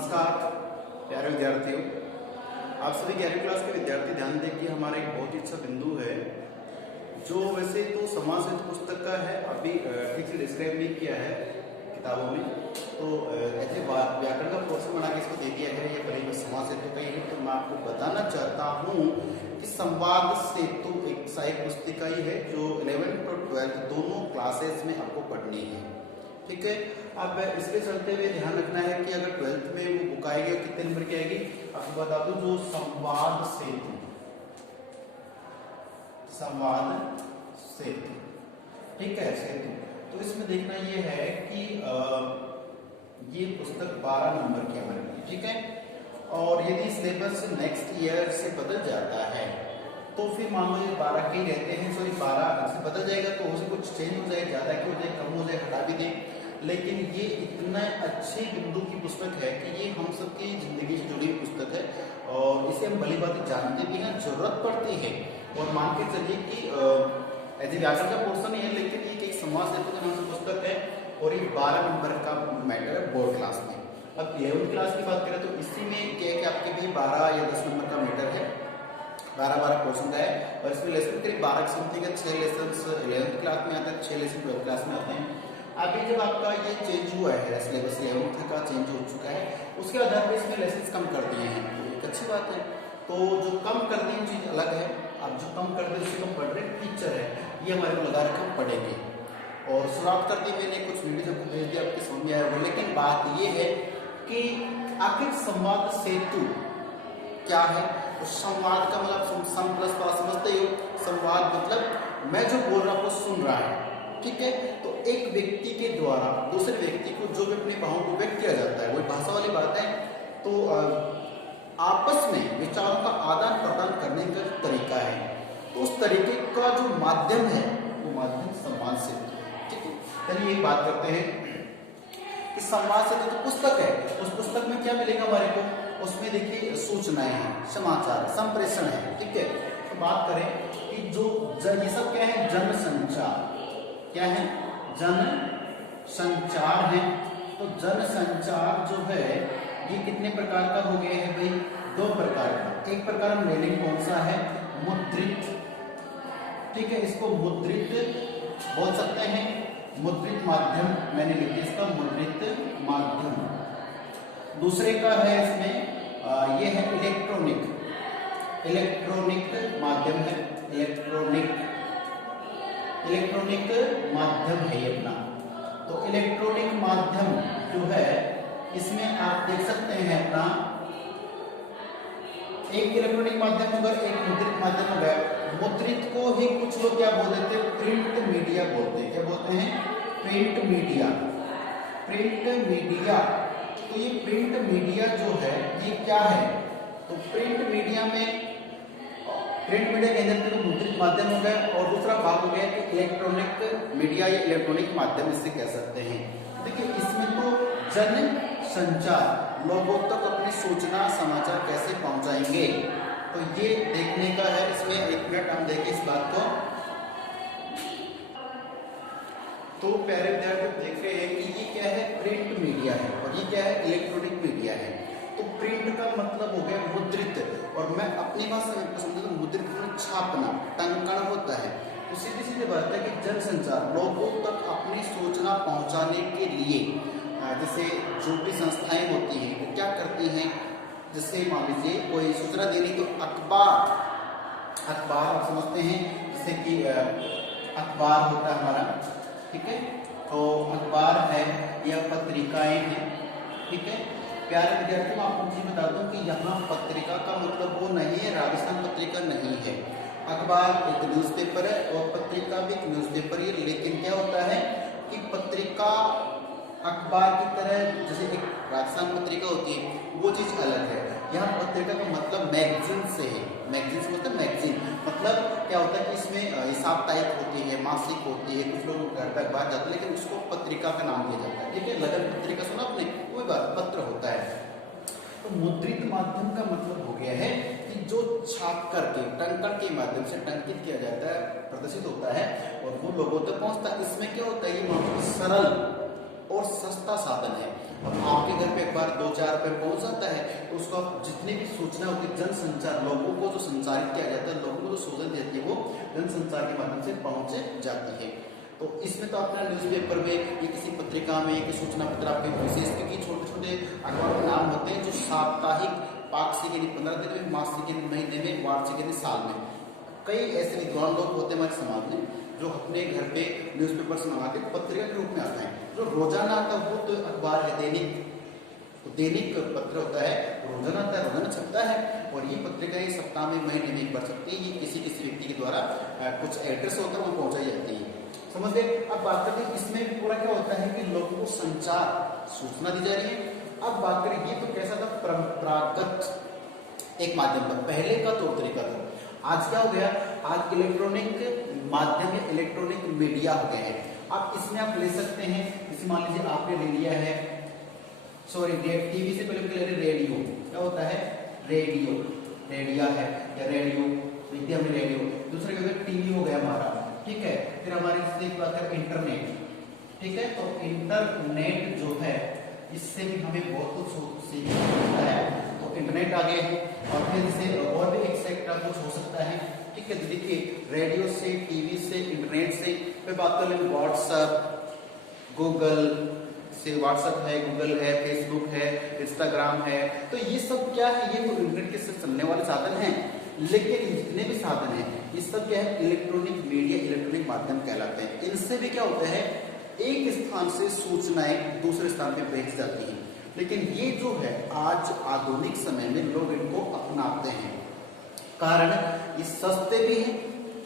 नमस्कार प्यारे विद्यार्थियों, आप सभी 11वीं क्लास के विद्यार्थी ध्यान दें कि हमारा एक बहुत ही अच्छा बिंदु है जो वैसे तो समाज साहित्य पुस्तक का है, अभी ठीक से डिस्क्राइब नहीं किया है किताबों में, तो ऐसे व्याकरण का पोर्शन बना के इसको दे दिया है। ये करीब समाज साहित्य का ही है। तो मैं आपको बताना चाहता हूँ कि संवाद सेतु एक सहायक पुस्तिका ही है जो 11th और 12th दोनों क्लासेस में आपको पढ़नी है। ठीक है, अब इसके चलते हुए ध्यान रखना है कि अगर 12th में वो बुक आएगी कितने नंबर की आएगी आपको बता दूं, जो संवाद सेतु ठीक है सेतु, तो इसमें देखना ये है कि ये पुस्तक 12 नंबर की हमारे लिए, ठीक है। और यदि सिलेबस नेक्स्ट ईयर से बदल जाता है तो फिर मान लो ये 12 के ही रहते हैं, सॉरी 12 से बदल जाएगा तो उसे कुछ चेंज हो जाए, ज्यादा की हो जाए, कम हो जाए, हटा भी दें। लेकिन ये इतना अच्छे बिंदु की पुस्तक है कि ये हम सबकी जिंदगी से जुड़ी हुई पुस्तक है और इसे हम भली बात जानते भी हैं, जरूरत पड़ती है। और मान के चलिए कि ऐसे व्याकरण का पोर्शन ही है, लेकिन ये एक समाज साहित्य के नाम से पुस्तक है और ये 12 नंबर का मैटर है बोर्ड क्लास में। अब 11th क्लास की बात करें तो इसी में क्या है कि आपके भी 12 या 10 नंबर का मैटर है, 12 पोर्शन का है और इसमें लेसन करीब 12 की समथिंग है। 6 लेसन 11th क्लास में आता है, 6 लेसन 12th क्लास में आते हैं। अभी जब आपका ये चेंज हुआ है, सिलेबस 11th का चेंज हो चुका है, उसके आधार पर इसमें लेसन कम कर दिए हैं, तो एक अच्छी बात है। तो जो कम कर दी चीज अलग है, अब जो कम कर दे उससे कम पढ़ रहे टीचर है, ये हमारे को लगा रखा पढ़ेंगे। और शुरुआत कर दी मैंने, कुछ वीडियो आपको भेज दिया, आपके समझ में आया होगा। लेकिन बात ये है कि आखिर संवाद सेतु क्या है। तो संवाद का मतलब सम प्लस पास समझते हो, संवाद मतलब मैं जो बोल रहा हूँ वो सुन रहा है, ठीक है। तो एक व्यक्ति के द्वारा दूसरे व्यक्ति को जो भी अपनी भावों को व्यक्त किया जाता है, वही भाषा वाली बात है। तो आपस में विचारों का आदान प्रदान करने का जो तरीका है, तो उस तरीके का जो माध्यम है वो माध्यम संवाद सेतु, ठीक है। चलिए एक बात करते हैं कि संवाद सेतु तो पुस्तक है, उस पुस्तक में क्या मिलेगा हमारे को, उसमें देखिए सूचनाएं हैं, समाचार, संप्रेषण है, ठीक है। तो बात करें कि जो ये सब क्या है, जन संचार, क्या है, जन संचार है। तो जन संचार जो है ये कितने प्रकार का हो गया है भाई, 2 प्रकार का। एक प्रकार मेलिंग कौन सा है, मुद्रित, ठीक है, इसको मुद्रित बोल सकते हैं, मुद्रित माध्यम मैंने लिख दिया इसका, मुद्रित माध्यम। दूसरे का है इसमें ये है इलेक्ट्रॉनिक माध्यम है, इलेक्ट्रॉनिक माध्यम है ये अपना। तो इलेक्ट्रॉनिक माध्यम जो है इसमें आप देख सकते हैं अपना, एक इलेक्ट्रॉनिक माध्यम होगा, एक मुद्रित माध्यम होगा। मुद्रित को ही कुछ लोग क्या बोल देते हैं, प्रिंट मीडिया बोलते हैं। क्या बोलते हैं, प्रिंट मीडिया। तो ये प्रिंट मीडिया जो है ये क्या है, तो प्रिंट मीडिया के अंदर तो मुद्रित माध्यम हो गया और दूसरा भाग हो गया कि इलेक्ट्रॉनिक मीडिया या इलेक्ट्रॉनिक माध्यम इससे कह सकते हैं। देखिए इसमें तो जन संचार, लोगों तक अपनी सूचना समाचार कैसे पहुंचाएंगे, तो ये देखने का है। इसमें 1 मिनट हम देखें इस बात को। तो प्यारे विद्यार्थी देख रहे हैं कि ये क्या है, प्रिंट मीडिया है और ये क्या है, इलेक्ट्रॉनिक मीडिया है। तो प्रिंट का मतलब हो गया मुद्रित, और मैं अपनी भाषा में समझता हूँ मुद्रित में छापना, टंकन होता है। तो सीधी बात है कि जनसंचार, लोगों तक अपनी सूचना पहुंचाने के लिए जैसे जो भी संस्थाएं होती हैं वो क्या करती हैं, जैसे मान लीजिए कोई सूचना देनी तो अखबार आप समझते हैं, जैसे कि अखबार होता है हमारा, ठीक है। तो अखबार है या पत्रिकाएं हैं, ठीक है। प्यारे विद्यार्थी मैं आपको चीज बता दूं कि यहाँ पत्रिका का मतलब वो नहीं है, राजस्थान पत्रिका नहीं है। अखबार एक न्यूज़पेपर है और पत्रिका भी एक न्यूज़पेपर है। लेकिन क्या होता है कि पत्रिका अखबार की तरह जैसे एक राजस्थान पत्रिका होती है वो चीज अलग है। यहाँ पत्रिका का मतलब मैगजीन से है, मैगजीन से मतलब मैगजीन मतलब क्या होता है कि इसमें साप्ताहिक होती है, मासिक होती है, कुछ लोग घर तक बाहर जाते हैं, लेकिन उसको पत्रिका का नाम दिया जाता है। ठीक है, लगन पत्रिका सुना आपने, कोई बात पत्र होता है। तो मुद्रित माध्यम का मतलब हो गया है कि जो छाप करके टंकन के माध्यम से टंकित किया जाता है, प्रदर्शित होता है और वो लोगों तक पहुंचता है। इसमें क्या होता है, ये सरल और सस्ता साधन है। अब आपके घर पे अखबार 2-4 रुपए पहुंच जाता है, तो उसको आप जितनी भी सूचना होती है, जनसंचार, लोगों को जो संचारित किया जाता है, लोगों को जो सूचना देती है, वो जनसंचार के माध्यम से पहुंच जाती है। तो इसमें तो अपना न्यूज़पेपर में या किसी पत्रिका में, कि सूचना पत्र आपके विशेष, क्योंकि छोटे छोटे अखबार के नाम होते हैं जो साप्ताहिक, पाक्षिक यानी 15 दिन में, मासिक यानी महीने में, वार्षिक यानी साल में। कई ऐसे विद्वान लोग होते हैं हमारे समाज में जो अपने घर पे न्यूज़पेपर से मंगा के पत्रिका के रूप में आता है। जो रोजाना आता है वो तो अखबार है, दैनिक पत्र होता है, रोजाना आता है, रोजाना छपता है। और ये पत्रिका ही सप्ताह में, महीने में एक बार छपती है। ये किसी व्यक्ति के द्वारा कुछ एड्रेस होता है, वो पहुंचाई जाती है। समझ गए। अब बात करते हैं इसमें पूरा क्या होता है कि लोगों को संचार, सूचना दी जा रही है। अब बात करें, ये तो कैसा था, परंपरागत एक माध्यम था, पहले का तौर तरीका था। आज क्या हो गया, आज इलेक्ट्रॉनिक माध्यम है, इलेक्ट्रॉनिक मीडिया हो गए हैं। अब इसमें आप ले सकते हैं, जैसे मान लीजिए आपने ले लिया है, सॉरी टीवी से पहले ले रहे रेडियो, क्या होता है, रेडिया है या रेडियो, हमने रेडियो। दूसरा क्या होगा, टीवी हो गया हमारा, ठीक है। फिर हमारे से बात करें इंटरनेट, ठीक है। तो इंटरनेट जो है, इससे भी हमें बहुत कुछ सीखने को मिलता है। तो इंटरनेट आ गए हैं। और फिर से और भी एक सेक्टर कुछ हो सकता है, ठीक है। देखिए रेडियो से, टीवी से, इंटरनेट से, फिर बात कर लें व्हाट्सएप, गूगल से, व्हाट्सएप है, गूगल है, फेसबुक है, इंस्टाग्राम है। तो ये सब क्या है, ये तो इंटरनेट के से चलने वाले साधन हैं। लेकिन जितने भी साधन हैं, ये सब क्या है, इलेक्ट्रॉनिक मीडिया, इलेक्ट्रॉनिक माध्यम कहलाते हैं। इनसे भी क्या होता है, एक स्थान से सूचनाएं दूसरे स्थान पे भेज जाती हैं। लेकिन ये जो है, आज आधुनिक समय में लोग इनको अपनाते हैं, कारण ये सस्ते भी हैं,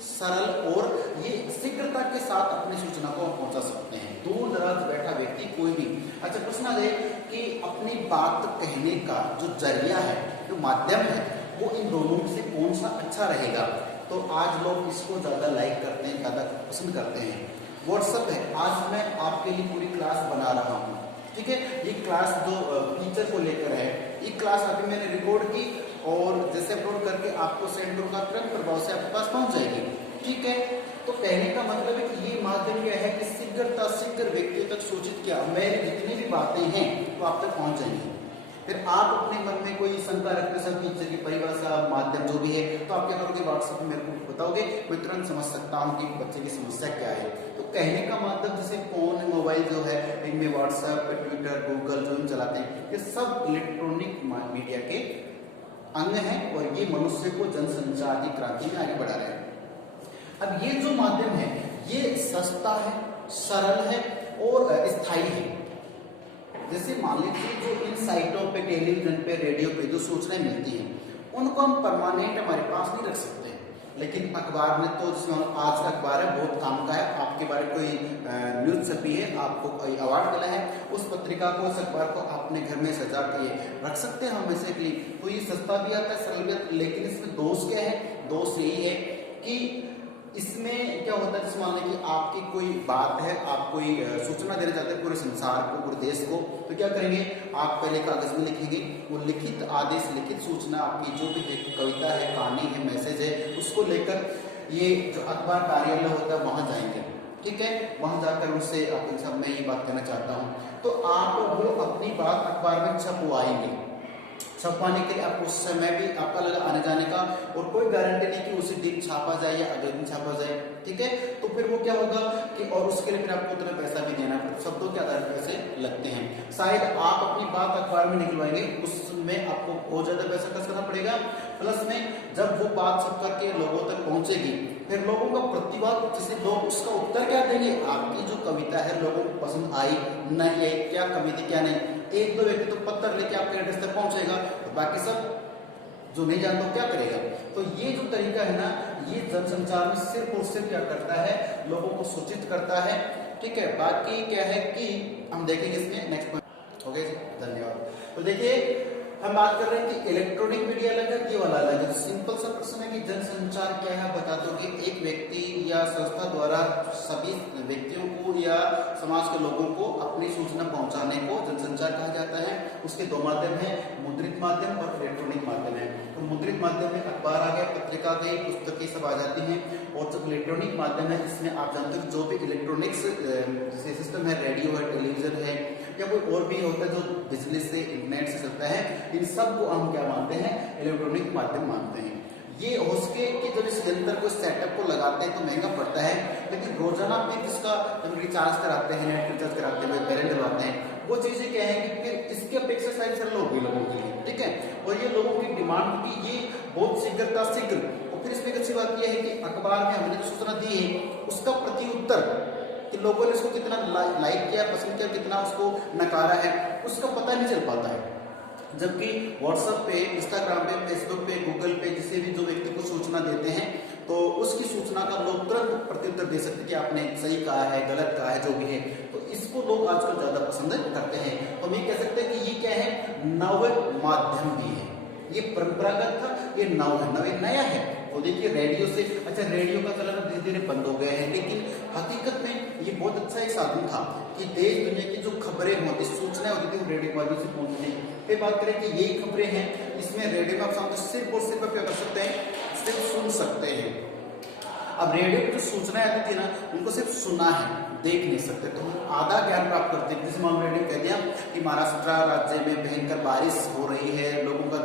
सरल, और ये शीघ्रता के साथ अपनी सूचना को पहुंचा सकते हैं। दूर दराज बैठा व्यक्ति कोई भी, अच्छा प्रश्न आ जाए कि अपनी बात कहने का जो जरिया है, जो माध्यम है, वो इन दोनों से कौन सा अच्छा रहेगा। तो आज लोग इसको ज्यादा लाइक करते हैं, ज्यादा पसंद करते हैं। व्हाट्सएप है, आज मैं आपके लिए पूरी क्लास बना रहा हूँ, ठीक है। ये क्लास जो टीचर को लेकर है, ये क्लास अभी मैंने रिकॉर्ड की और जैसे अपलोड करके आपको सेंड करूंगा, तुरंत प्रभाव से आपके पास पहुंच जाएगी, ठीक है। तो कहने का मतलब है कि ये माध्यम क्या है कि शीघ्र व्यक्तियों तक सूचित किया, मेरी जितनी भी बातें हैं वो आप तक पहुंच जाएंगी। फिर आप अपने मन में कोई शंका रखते सब टीचर की परिभाषा, माध्यम जो भी है, तो आप क्या करोगे, व्हाट्सएप में मेरे को बताओगे, मैं तुरंत समझ सकता हूँ कि बच्चे की समस्या क्या है। तो कहने का माध्यम जैसे फोन, मोबाइल जो है, इनमें व्हाट्सएप, ट्विटर, गूगल जो हम चलाते हैं, ये सब इलेक्ट्रॉनिक मीडिया के अंग हैं और ये मनुष्य को जनसंचार की क्रांति में आगे बढ़ा रहे हैं। अब ये जो माध्यम है, ये सस्ता है, सरल है और स्थायी है। जैसे मान लीजिए जो इन साइटों पे, टेलीविजन पे, रेडियो पे जो सूचनाएं मिलती हैं, उनको हम परमानेंट हमारे पास नहीं रख सकते। लेकिन अखबार में तो, जिसमें आज का अखबार है, बहुत काम का है, आपके बारे में कोई न्यूज छपी है, आपको कोई अवार्ड मिला है, उस पत्रिका को, उस अखबार को अपने घर में सजा के रख सकते हैं हमेशा के लिए। तो ये सस्ता भी आता है, सरल भी आता है। लेकिन इसमें दोष क्या है, दोष यही है कि इसमें क्या होता है, जैसे मान लें कि आपकी कोई बात है, आप कोई सूचना देना चाहते हैं पूरे संसार को, पूरे देश को, तो क्या करेंगे, आप पहले कागज में लिखेंगे, वो लिखित आदेश, लिखित सूचना, आपकी जो भी कविता है, कहानी है, मैसेज है, उसको लेकर ये जो अखबार कार्यालय होता है वहां जाएंगे, ठीक है। वहां जाकर उनसे आप सब मैं ये बात कहना चाहता हूँ, तो आप वो अपनी बात अखबार में छपवाएंगे। छपवाने के लिए आपको समय भी आपका लगा आने जाने का, और कोई गारंटी नहीं कि उसी दिन छापा जाए या अगले दिन छापा जाए, ठीक है। तो फिर वो क्या होगा कि, और उसके लिए फिर आपको उतना पैसा भी देना, शब्दों के आधार पर पैसे लगते हैं। शायद आप अपनी बात अखबार में निकलवाएंगे, उसमें आपको बहुत ज्यादा पैसा खर्च करना पड़ेगा। प्लस में जब वो बात छप करके लोगों तक पहुंचेगी, फिर लोगों का प्रतिवाद, जैसे लोग उसका उत्तर क्या देंगे, आपकी जो कविता है लोगों को पसंद आई नहीं आई, क्या कमी थी क्या नहीं। एक दो व्यक्ति तो पत्थर लेके आपके एड्रेस तक पहुंचेगा, तो बाकी सब जो नहीं जानता क्या करेगा। तो ये जो तरीका है ना, ये जनसंचार में सिर्फ और सिर्फ क्या करता है, लोगों को सूचित करता है, ठीक है। बाकी क्या है कि हम देखेंगे इसमें नेक्स्ट पॉइंट। ओके, धन्यवाद। तो देखिए हम बात कर रहे हैं कि इलेक्ट्रॉनिक मीडिया अलग है, ये वाला अलग है। सिंपल सा प्रश्न है कि जनसंचार क्या है, बता दो कि एक व्यक्ति या संस्था द्वारा सभी व्यक्तियों को या समाज के लोगों को अपनी सूचना पहुंचाने को जनसंचार कहा जाता है। उसके दो माध्यम है, मुद्रित माध्यम और इलेक्ट्रॉनिक माध्यम है। तो मुद्रित माध्यम में अखबार आ गया, पत्रिका गई, पुस्तकें सब आ जाती हैं। और जो इलेक्ट्रॉनिक माध्यम है, इसमें आप जानते हो जो भी इलेक्ट्रॉनिक्स सिस्टम है, रेडियो है, टेलीविजन है, या कोई और भी होता है जो बिजली से इंटरनेट से चलता है, इन सब को हम क्या मानते हैं, इलेक्ट्रॉनिक माध्यम मानते हैं। ये हो सके कि जब इस यंत्र को सेटअप को लगाते हैं तो महंगा पड़ता है, लेकिन रोजाना पे जिसका जब रिचार्ज कराते हैं, नेट रिचार्ज कराते हैं, बैलेंस डलवाते हैं, वो चीजें क्या है कि फिर इसकी अपेक्षा शायद सरल होगी लोगों के लिए, ठीक है। और ये लोगों की डिमांड की ये बहुत शीघ्र। और फिर इसमें एक अच्छी बात यह है कि अखबार में हमने जो सूचना दी है उसका प्रति उत्तर कि लोगों ने इसको कितना लाइक किया, पसंद किया, कितना उसको नकारा है, उसका पता नहीं चल पाता है। जबकि व्हाट्सएप पे, इंस्टाग्राम पे, फेसबुक पे, गूगल पे जिसे भी जो व्यक्ति को सूचना देते हैं तो उसकी सूचना का लोग तुरंत प्रत्युत्तर दे सकते हैं कि आपने सही कहा है, गलत कहा है, जो भी है। तो इसको लोग आजकल ज्यादा पसंद करते हैं। तो हम ये कह सकते हैं कि ये क्या है, नव माध्यम भी है। ये परंपरागत था, ये नव है, नव नया है। और देखिए रेडियो से, अच्छा रेडियो का चलन धीरे धीरे बंद हो गया है, लेकिन हकीकत में ये बहुत अच्छा एक साधन था कि देश दुनिया की जो खबरें होती, सूचनाएं होती थी, वो रेडियो के माध्यम से पहुंचती थी। फिर बात करें कि यही खबरें हैं, इसमें रेडियो में आप सामने सिर्फ और सिर्फ क्या कर सकते हैं, सिर्फ सुन सकते हैं। अब रेडियो की जो सूचनाएं आती थी ना, उनको सिर्फ सुना है, देख नहीं सकते। तो हम आधा ज्ञान प्राप्त करते हैं। जैसे मान रेडियो कह दिया कि महाराष्ट्र राज्य में भयंकर बारिश हो रही है, लोगों का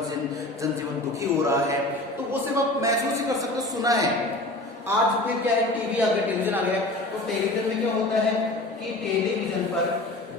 जनजीवन दुखी हो रहा है, तो वो सिर्फ आप महसूस ही कर सकते, सुना है। आज फिर क्या है, टीवी आ गया, टेलीविजन आ गया, तो टेलीविजन में क्या होता है कि टेलीविजन पर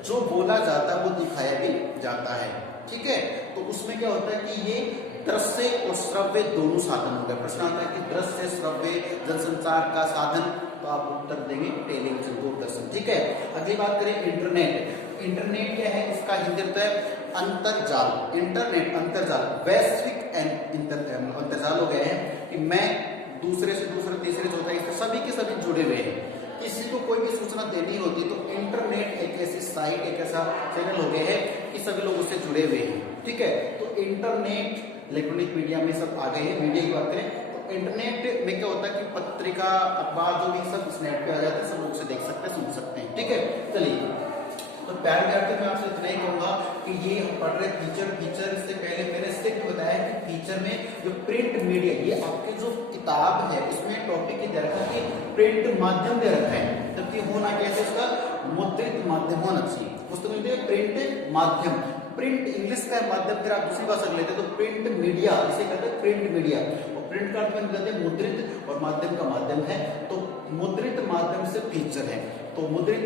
जो बोला जाता है वो दिखाया भी जाता है, ठीक है। तो उसमें क्या होता है कि ये दृश्य और श्रव्य दोनों साधन हो गए। प्रश्न आता है कि दृश्य श्रव्य जनसंचार का साधन, तो आप उत्तर देंगे टेलीविजन, दूरदर्शन, ठीक है। अगली बात करें इंटरनेट। इंटरनेट क्या है, इसका हिंदी अर्थ है अंतरजाल। इंटरनेट अंतरजाल, वैश्विक अंतरजाल हो गया है कि मैं दूसरे से दूसरे, तीसरे, चौथे, सभी के सभी जुड़े हुए हैं। किसी को कोई भी सूचना देनी होती तो इंटरनेट एक ऐसी साइट, एक ऐसा चैनल हो गया है कि सभी लोग उससे जुड़े हुए हैं, ठीक है। तो इंटरनेट, इलेक्ट्रॉनिक मीडिया में सब आ गए हैं। मीडिया की बात करें तो इंटरनेट में क्या होता है कि पत्रिका, अखबार, जो भी सब इस नेट पे आ जाते हैं, सब लोग उसे देख सकते हैं, सुन सकते हैं, ठीक है। चलिए, तो प्यारे विद्यार्थी, मैं आपसे इतना ही कहूंगा कि ये हम पढ़ रहे फीचर से पहले मैंने सिर्फ बताया कि फीचर में जो प्रिंट मीडिया, ये आपकी जो किताब है उसमें टॉपिक दे रखा है कि प्रिंट माध्यम दे रखा है, जबकि होना कैसे, इसका मुद्रित माध्यम होना चाहिए। पुस्तक में प्रिंट माध्यम, प्रिंट इंग्लिश का माध्यम, फिर आप दूसरी भाषा लेते हैं तो प्रिंट मीडिया, इसे कहते हैं प्रिंट मीडिया। और प्रिंट का अर्थ में कहते हैं मुद्रित, और माध्यम का माध्यम है, तो मुद्रित माध्यम से फीचर है। तो मुद्रित,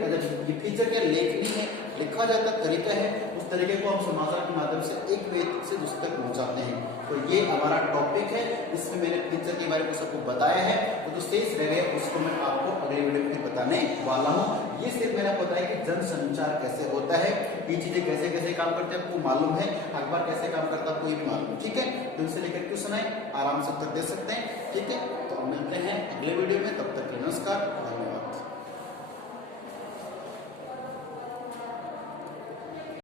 ये फीचर क्या, लेखनी है, लिखा जाता तरीका है, उस तरीके को हम समाचार के माध्यम से एक व्यक्ति से दूसरे तक पहुंचाते हैं। तो ये हमारा टॉपिक है, इसमें मैंने फीचर के बारे में सबको बताया है। तो जो शेष रह गया उसको मैं आपको अगले वीडियो में बताने वाला हूँ। ये सिर्फ मैंने बताया कि जनसंचार कैसे होता है, ये चीजें कैसे कैसे काम करते हैं आपको मालूम है, अखबार कैसे काम करता है कोई भी मालूम, ठीक है। तो इनसे लेकर क्वेश्चन आए आराम से उत्तर दे सकते हैं, ठीक है। तो मिलते हैं अगले वीडियो में, तब तक के नमस्कार, धन्यवाद।